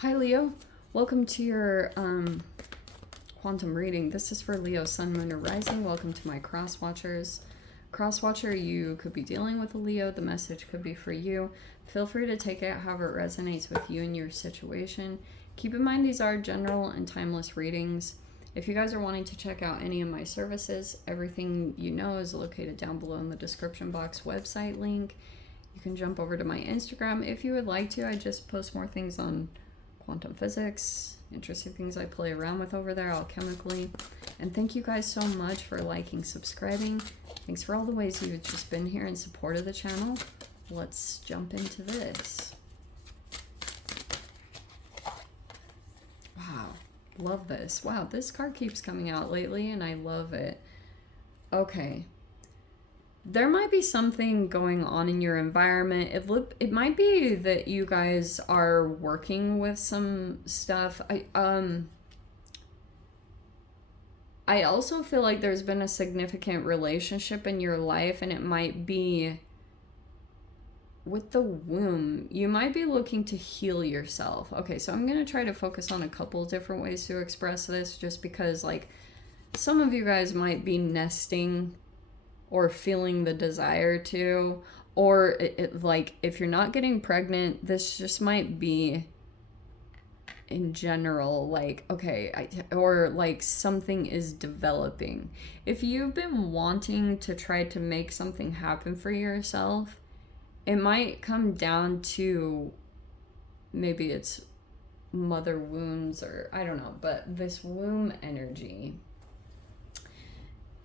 Hi Leo, welcome to your quantum reading. This is for Leo, Sun, Moon, or Rising. Welcome to my cross watchers. Cross watcher, you could be dealing with a Leo. The message could be for you. Feel free to take it however it resonates with you and your situation. Keep in mind these are general and timeless readings. If you guys are wanting to check out any of my services, everything you know is located down below in the description box. Website link. You can jump over to my Instagram if you would like to. I just post more things on quantum physics, interesting things I play around with over there alchemically. And thank you guys so much for liking, subscribing. Thanks for all the ways you've just been here in support of the channel. Let's jump into this. Wow, love this. Wow, this card keeps coming out lately and I love it. Okay. There might be something going on in your environment. It might be that you guys are working with some stuff. I also feel like there's been a significant relationship in your life, and it might be with the womb. You might be looking to heal yourself. Okay, so I'm going to try to focus on a couple different ways to express this, just because like some of you guys might be nesting or feeling the desire to, or like if you're not getting pregnant, this just might be in general, like, okay, or like something is developing. If you've been wanting to try to make something happen for yourself, it might come down to maybe it's mother wounds, or I don't know, but this womb energy,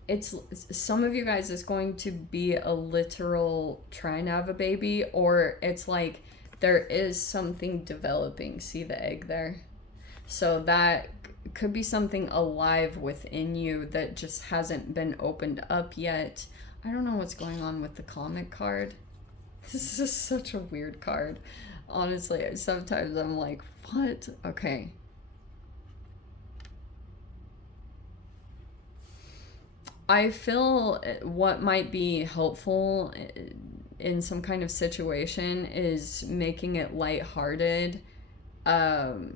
it's some of you guys is going to be a literal trying to have a baby, or it's like there is something developing. See the egg there? So that could be something alive within you that just hasn't been opened up yet. I don't know what's going on with the comic card. This is such a weird card. Honestly, sometimes I'm like, what? Okay. I feel what might be helpful in some kind of situation is making it lighthearted, or,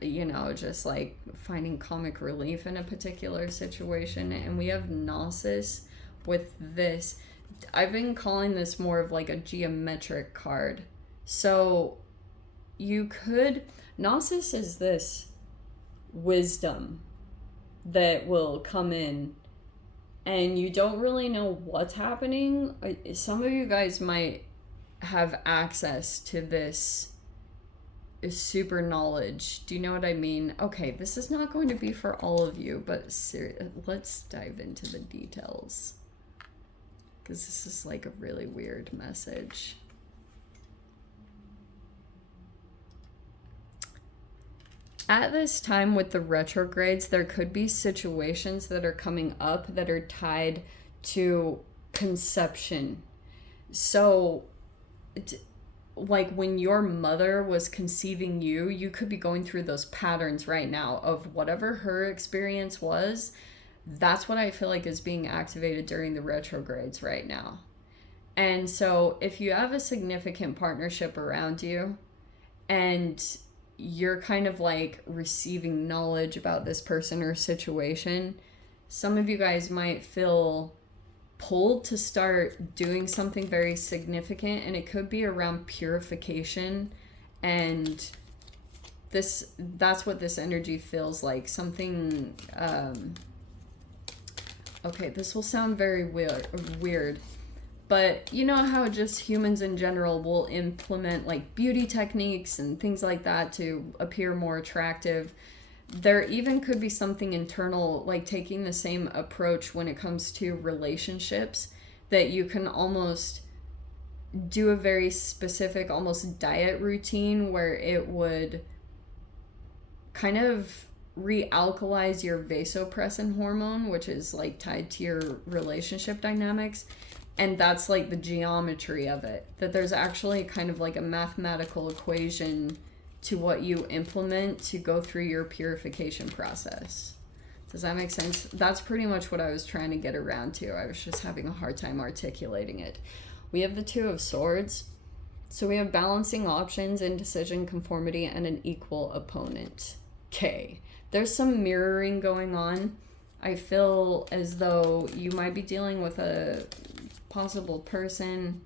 you know, just like finding comic relief in a particular situation. And we have Gnosis with this. I've been calling this more of like a geometric card. So you could, Gnosis is this wisdom that will come in and you don't really know what's happening. Some of you guys might have access to this super knowledge. Do you know what I mean? Okay, this is not going to be for all of you, but let's dive into the details, because this is like a really weird message. At this time with the retrogrades, there could be situations that are coming up that are tied to conception. So, like when your mother was conceiving you, you could be going through those patterns right now of whatever her experience was. That's what I feel like is being activated during the retrogrades right now. And so if you have a significant partnership around you and you're kind of like receiving knowledge about this person or situation, some of you guys might feel pulled to start doing something very significant, and it could be around purification. And that's what this energy feels like. Something okay, this will sound very weird, but you know how just humans in general will implement like beauty techniques and things like that to appear more attractive. There even could be something internal, like taking the same approach when it comes to relationships, that you can almost do a very specific, almost diet routine where it would kind of realkalize your vasopressin hormone, which is like tied to your relationship dynamics. And that's like the geometry of it, that there's actually kind of like a mathematical equation to what you implement to go through your purification process. Does that make sense? That's pretty much what I was trying to get around to. I was just having a hard time articulating it. We have the Two of Swords. So we have balancing options, indecision, conformity, and an equal opponent. Okay. There's some mirroring going on. I feel as though you might be dealing with a possible person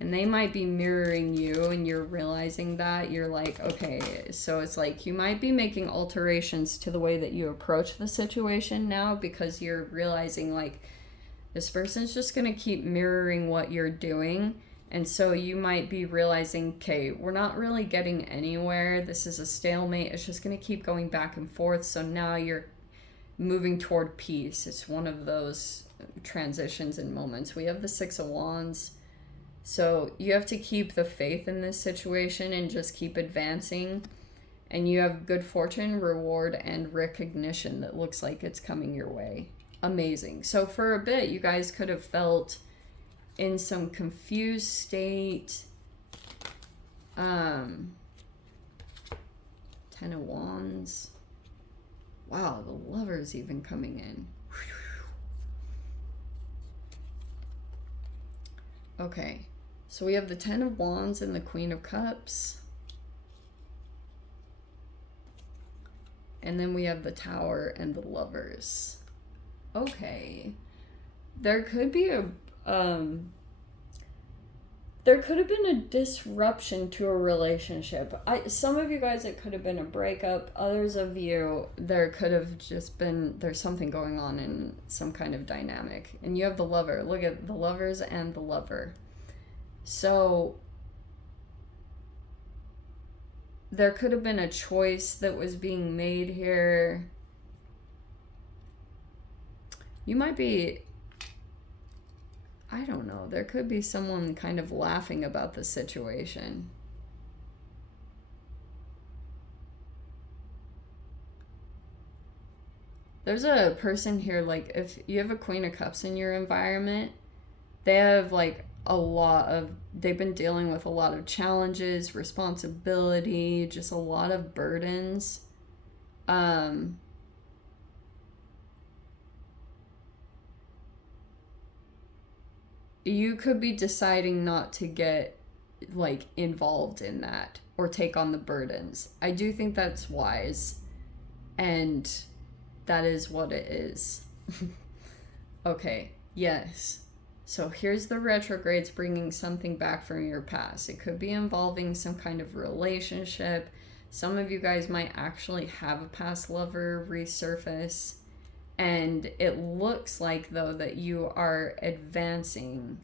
and they might be mirroring you, and you're realizing that. You're like, okay, so it's like you might be making alterations to the way that you approach the situation now, because you're realizing like this person's just going to keep mirroring what you're doing. And so you might be realizing, okay, we're not really getting anywhere. This is a stalemate. It's just going to keep going back and forth. So now you're moving toward peace. It's one of those transitions and moments. We have the Six of Wands. So you have to keep the faith in this situation and just keep advancing. And you have good fortune, reward, and recognition that looks like it's coming your way. Amazing. So for a bit, you guys could have felt in some confused state. 10 of Wands. Wow, the Lover's even coming in. Okay, so we have the 10 of Wands and the Queen of Cups. And then we have the Tower and the Lovers. Okay. There could be a there could have been a disruption to a relationship. Some of you guys, it could have been a breakup. Others of you, there could have just been, there's something going on in some kind of dynamic. And you have the Lover. Look at the Lovers and the Lover. So there could have been a choice that was being made here. You might be, I don't know, there could be someone kind of laughing about the situation. There's a person here, like, if you have a Queen of Cups in your environment, they have, like, they've been dealing with a lot of challenges, responsibility, just a lot of burdens. You could be deciding not to get like involved in that or take on the burdens. I do think that's wise, and that is what it is. Okay, yes. So here's the retrogrades bringing something back from your past. It could be involving some kind of relationship. Some of you guys might actually have a past lover resurface. And it looks like, though, that you are advancing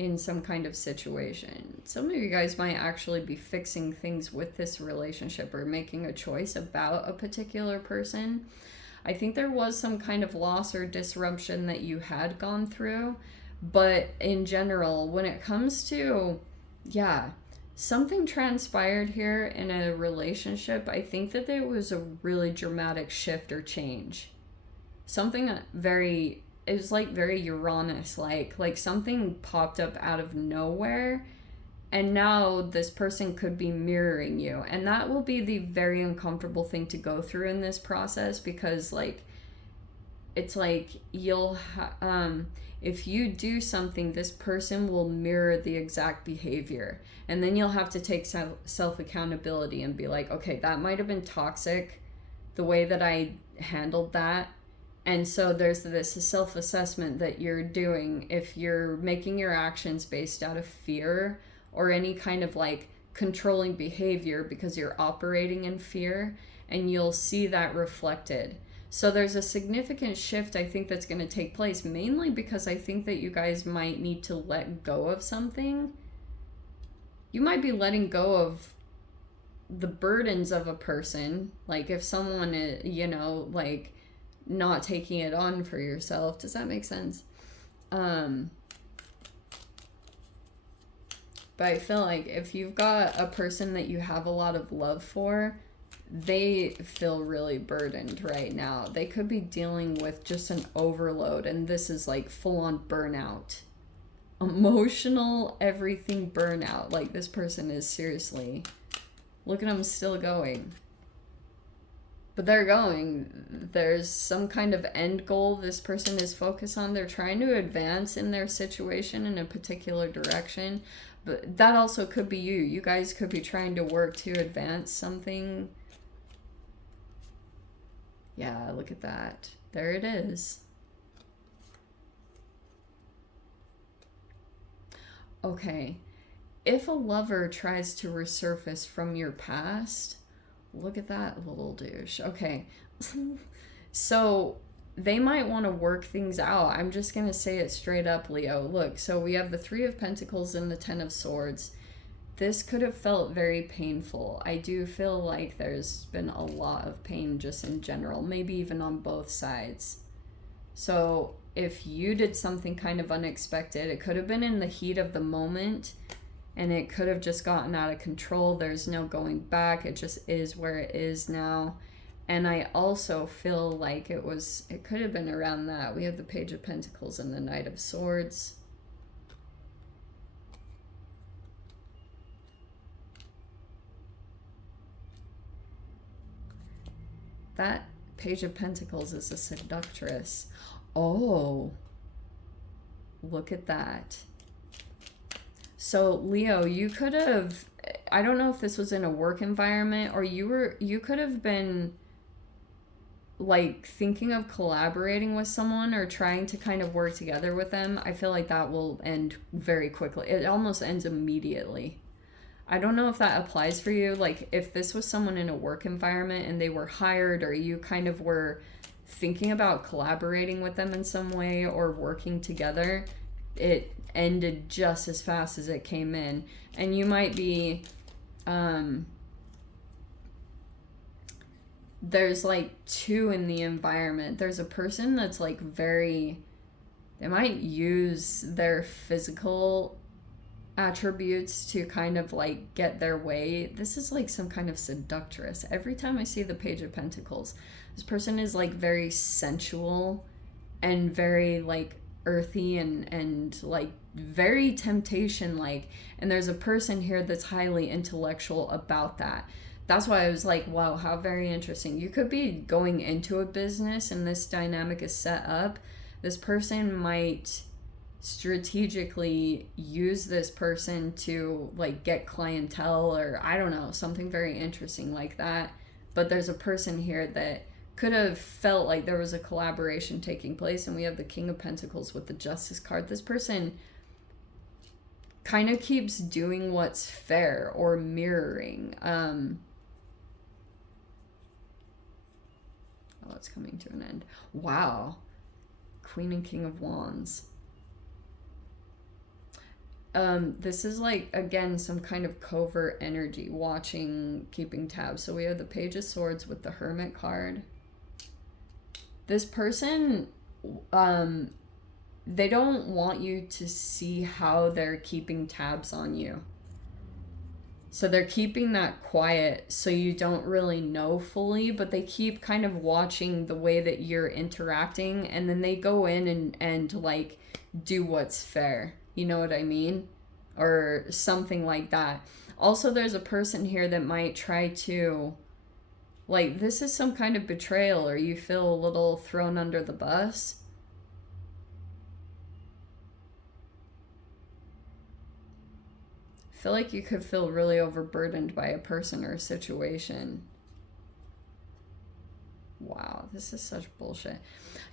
in some kind of situation. Some of you guys might actually be fixing things with this relationship or making a choice about a particular person. I think there was some kind of loss or disruption that you had gone through. But in general, when it comes to, yeah, something transpired here in a relationship, I think that there was a really dramatic shift or change. Something very, it was like very Uranus, like something popped up out of nowhere, and now this person could be mirroring you, and that will be the very uncomfortable thing to go through in this process, because like it's like you'll if you do something, this person will mirror the exact behavior, and then you'll have to take self accountability and be like, okay, that might have been toxic, the way that I handled that. And so there's this self-assessment that you're doing if you're making your actions based out of fear or any kind of like controlling behavior because you're operating in fear, and you'll see that reflected. So there's a significant shift, I think, that's going to take place, mainly because I think that you guys might need to let go of something. You might be letting go of the burdens of a person. Like if someone is, you know, like not taking it on for yourself. Does that make sense? But I feel like if you've got a person that you have a lot of love for, they feel really burdened right now. They could be dealing with just an overload, and this is like full-on burnout. Emotional, everything burnout. Like this person is seriously, look at them still going. But they're going. There's some kind of end goal this person is focused on. They're trying to advance in their situation in a particular direction. But that also could be you. You guys could be trying to work to advance something. Yeah, look at that. There it is. Okay. If a lover tries to resurface from your past, look at that little douche. Okay. So they might want to work things out. I'm just going to say it straight up, Leo. Look, so we have the Three of Pentacles and the Ten of Swords. This could have felt very painful. I do feel like there's been a lot of pain just in general, maybe even on both sides. So if you did something kind of unexpected, it could have been in the heat of the moment, and it could have just gotten out of control. There's no going back. It just is where it is now. And I also feel like it could have been around that. We have the Page of Pentacles and the Knight of Swords. That Page of Pentacles is a seductress. Oh, look at that. So Leo, you could have, I don't know if this was in a work environment, or you could have been like thinking of collaborating with someone or trying to kind of work together with them. I feel like that will end very quickly. It almost ends immediately. I don't know if that applies for you. Like if this was someone in a work environment and they were hired, or you kind of were thinking about collaborating with them in some way or working together, it ended just as fast as it came in. And you might be there's like two in the environment. There's a person that's like very, they might use their physical attributes to kind of like get their way. This is like some kind of seductress. Every time I see the Page of Pentacles, this person is like very sensual and very like earthy and like very temptation like, and there's a person here that's highly intellectual about that. That's why I was like, wow, how very interesting. You could be going into a business and this dynamic is set up. This person might strategically use this person to like get clientele, or I don't know, something very interesting like that. But there's a person here that could have felt like there was a collaboration taking place, and we have the King of Pentacles with the Justice card. This person kind of keeps doing what's fair or mirroring. Oh, it's coming to an end. Wow. Queen and King of Wands. This is like, again, some kind of covert energy, watching, keeping tabs. So we have the Page of Swords with the Hermit card. This person, they don't want you to see how they're keeping tabs on you. So they're keeping that quiet so you don't really know fully, but they keep kind of watching the way that you're interacting, and then they go in and like do what's fair. You know what I mean? Or something like that. Also, there's a person here that might try to, like, this is some kind of betrayal, or you feel a little thrown under the bus. I feel like you could feel really overburdened by a person or a situation. Wow, this is such bullshit.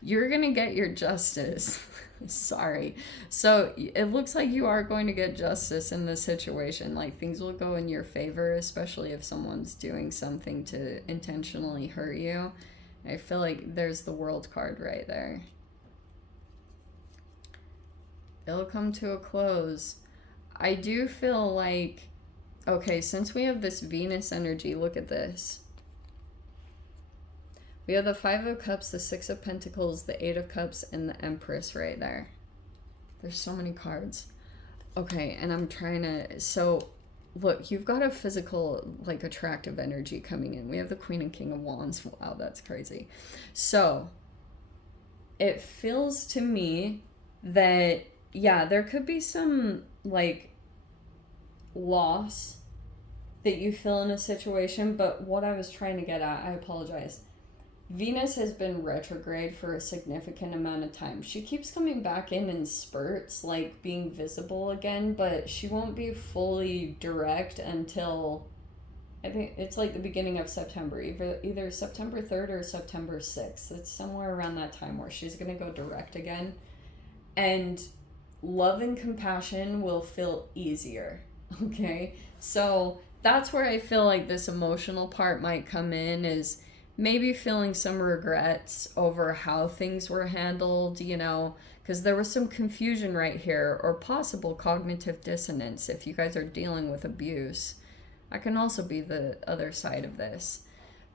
You're gonna get your justice. Sorry. So it looks like you are going to get justice in this situation. Like, things will go in your favor, especially if someone's doing something to intentionally hurt you. I feel like there's the World card right there. It'll come to a close. I do feel like, okay, since we have this Venus energy, look at this. We have the Five of Cups, the Six of Pentacles, the Eight of Cups, and the Empress right there. There's so many cards. Okay, and I'm trying to, so look, you've got a physical, like, attractive energy coming in. We have the Queen and King of Wands. Wow, that's crazy. So it feels to me that, yeah, there could be some, like, loss that you feel in a situation, but what I was trying to get at, I apologize. Venus has been retrograde for a significant amount of time. She keeps coming back in spurts, like being visible again, but she won't be fully direct until I think it's like the beginning of September, either September 3rd or September 6th. It's somewhere around that time where she's going to go direct again. And love and compassion will feel easier. Okay? So that's where I feel like this emotional part might come in, is maybe feeling some regrets over how things were handled, you know, because there was some confusion right here, or possible cognitive dissonance if you guys are dealing with abuse. I can also be the other side of this.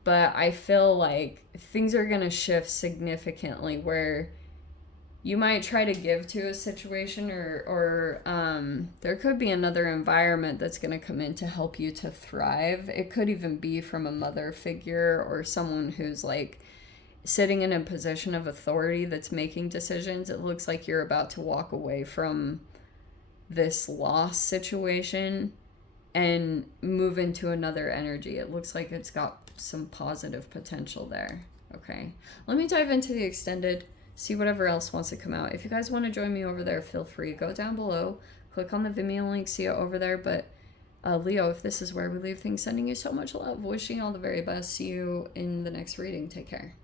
But I feel like things are going to shift significantly where you might try to give to a situation, or there could be another environment that's going to come in to help you to thrive. It could even be from a mother figure or someone who's like sitting in a position of authority that's making decisions. It looks like you're about to walk away from this loss situation and move into another energy. It looks like it's got some positive potential there. Okay, let me dive into the extended, see whatever else wants to come out. If you guys want to join me over there, feel free. Go down below, click on the Vimeo link, see it over there. But Leo, if this is where we leave things, sending you so much love, wishing you all the very best. See you in the next reading. Take care.